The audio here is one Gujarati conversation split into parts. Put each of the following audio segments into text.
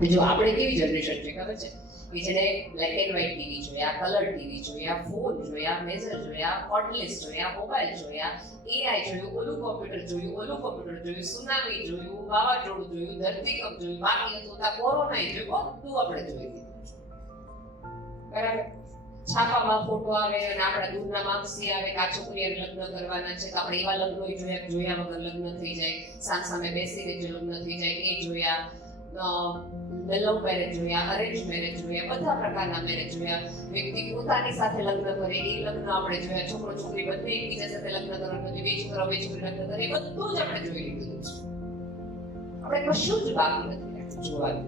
જો આપણે કેવી જનરેશન છે ખબર છે કે જેને બ્લેક એન્ડ વ્હાઇટ ટીવી જોયા, કલર ટીવી જોયા, ફોન જોયા, મેસેજ જોયા, કોર્ડલેસ જોયા, મોબાઈલ જોયા, એઆઈ જોયું, ઓલું કોમ્પ્યુટર જોયું, સુનામી જોયું, વાવાઝોડું જોયું, ધરતીકંપ જોયું, બાકી હતું ત્યાં કોરોના જોયું, બધું આપણે જોઈ લીધું. બરાબર? છાપામાં ફોટો આવે અને આપણા દૂરના મામસી આવે કે આ છોકરીએ લગ્ન કરવાના છે તો આપણે એવા લગ્નો જોયા વગર લગ્ન થઈ જાય, સામે બેસીને જે લગ્ન થઈ જાય એ જોયા, લવ મેરેજ જોયા, અરેન્જ મેરેજ જોયા, બધા પ્રકારના મેરેજ જોયા, વ્યક્તિ પોતાની સાથે લગ્ન કરે એ લગ્ન આપણે જોયા, છોકરો છોકરી બંને એકબીજા સાથે લગ્ન કરવાનું, બે છોકરા બે છોકરી લગ્ન કરે એ બધું જ આપણે જોઈ લીધું છે. આપણે કશું જ બાકી નથી જોવાનું.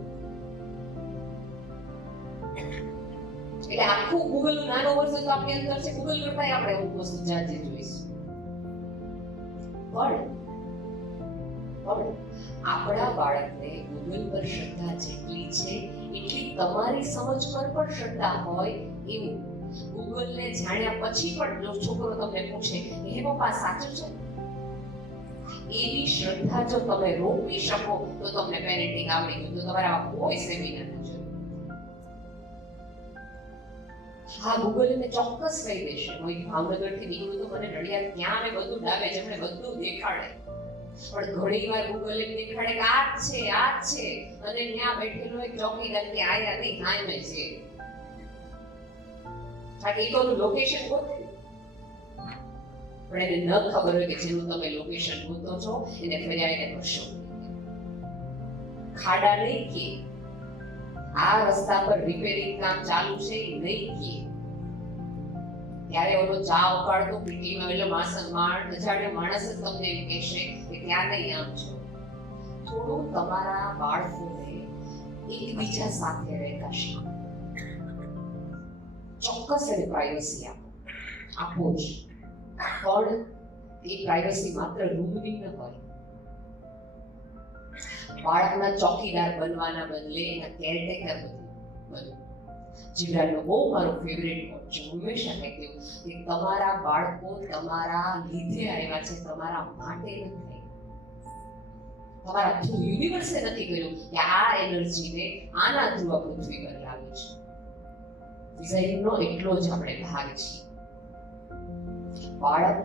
એટલે આખું ગૂગલ નું નાનો વર્ઝન તો આપણી અંદર છે, ગૂગલ કરતા આપણે અમુક વસ્તુ જાતે જોઈશું. પણ આપણા બાળકને ગૂગલ પર શ્રદ્ધા જેટલી છે એટલી તમારી સમજ પર પણ શ્રદ્ધા હોય એવું ગૂગલને જાણ્યા પછી પણ જો છોકરો તમને પૂછે હે પપ્પા સાચું છે, એવી શ્રદ્ધા જો તમે રોપી શકો તો તમને પેરેન્ટિંગ આવડી ગયું, તો તમારા કોઈ સેમિનાર ન જરૂર. હા, ગૂગલ એને ચોક્કસ કહી દેશે હું ભાવનગરથી નીકળું તો મને નડિયાદ ક્યાં ને બધું ડાબે જમણે બધું દેખાડે, પણ ઘણી વાર ગૂગલ એમ દેખાડે કે આ જ છે અને ત્યાં બેઠેલો એક ચોકીદાર કે આયા નહીં હામે છે, કારણ કે એનું લોકેશન ગોતે. પણ એને ન ખબર હોય કે જેનું તમે લોકેશન ગોતો છો એને ફર્યા એને કરશો. ખાડા નહીં કે આ રસ્તા પર રિપેરિંગ કામ ચાલુ છે એ નહીં કે ત્યારે ઓલો ચા ઉકાળતો પીટીમાં એટલે અજાણ્યો માણસ જ તમને એમ કહેશે કે ત્યાં નહીં આમ છો. થોડું તમારા બાળકોને એકબીજા સાથે રહેતા શીખો. ચોક્કસ એને પ્રાઇવસી આપો જ, પણ એ પ્રાઇવસી માત્ર રૂમની ન હોય. બાળકના ચોકીદાર બનવાના બદલે એના કેરટેકર બનો. જીવરાજનો બહુ મારો ફેવરેટ કોટ છે, હંમેશા કહેતી કે તમારા બાળકો તમારા લીધે આવ્યા છે, તમારા માટે નથી. તમારા થ્રુ યુનિવર્સે નથી કર્યું કે આ એનર્જીને આના થ્રુ આ પૃથ્વી પર લાવી છે. ડિઝાઇનનો એટલો જ આપણે ભાગ છીએ. બાળક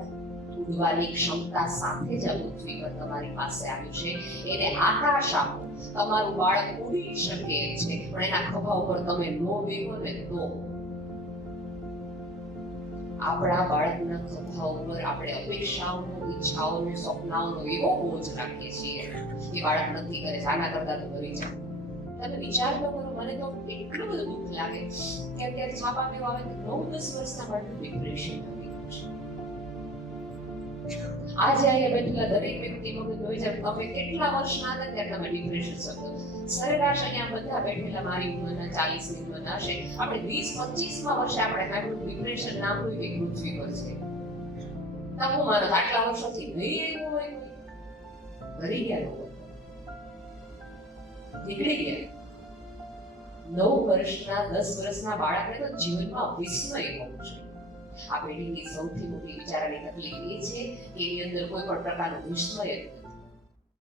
ઉડવાની ક્ષમતા સાથે જ આ પૃથ્વી પર તમારી પાસે આવ્યું છે. એને આકાશ આપો, તમારું બાળક ઉડી શકે છે, પણ એના ખભા ઉપર તમે નો બેહો ને તો આપણા બાળકના ખભા ઉપર આપણે અપેક્ષાઓનો, ઈચ્છાઓનો, સ્વપ્નાઓનો એવો બોજ રાખીએ છીએ કે બાળક નથી કરે, આના કરતા તો કરી જાઓ. તમે વિચાર ન કરો, મને તો એટલું બધું દુઃખ લાગે કે અત્યારે છાપામાં એવું આવે કે 9-10 વર્ષના બાળકનું ડિપ્રેશન આવી ગયું છે. આજે અહીંયા બેઠેલા દરેક વ્યક્તિ મગજ હોય છે તમે કેટલા વર્ષના હતા ત્યારે તમે ડિપ્રેશન શબ્દ સરેરાશ અહીંયા બધા બેઠેલા મારી ઉંમરના 40 ની ઉંમરના હશે, આપણે 20-25માં વર્ષે આપણે સાંભળ્યું ડિપ્રેશન નામનું એક પૃથ્વી પર છે. તમે માનો આટલા વર્ષોથી નહીં એવું હોય, ઘરી ગયા લોકો નીકળી ગયા. 9 વર્ષના 10 વર્ષના બાળકને તો જીવનમાં વિસ્મય હોવું છે. આ પેઢીની સૌથી મોટી વિચારાની તકલીફ એ છે કે એની અંદર કોઈ પણ પ્રકારનું વિસ્મય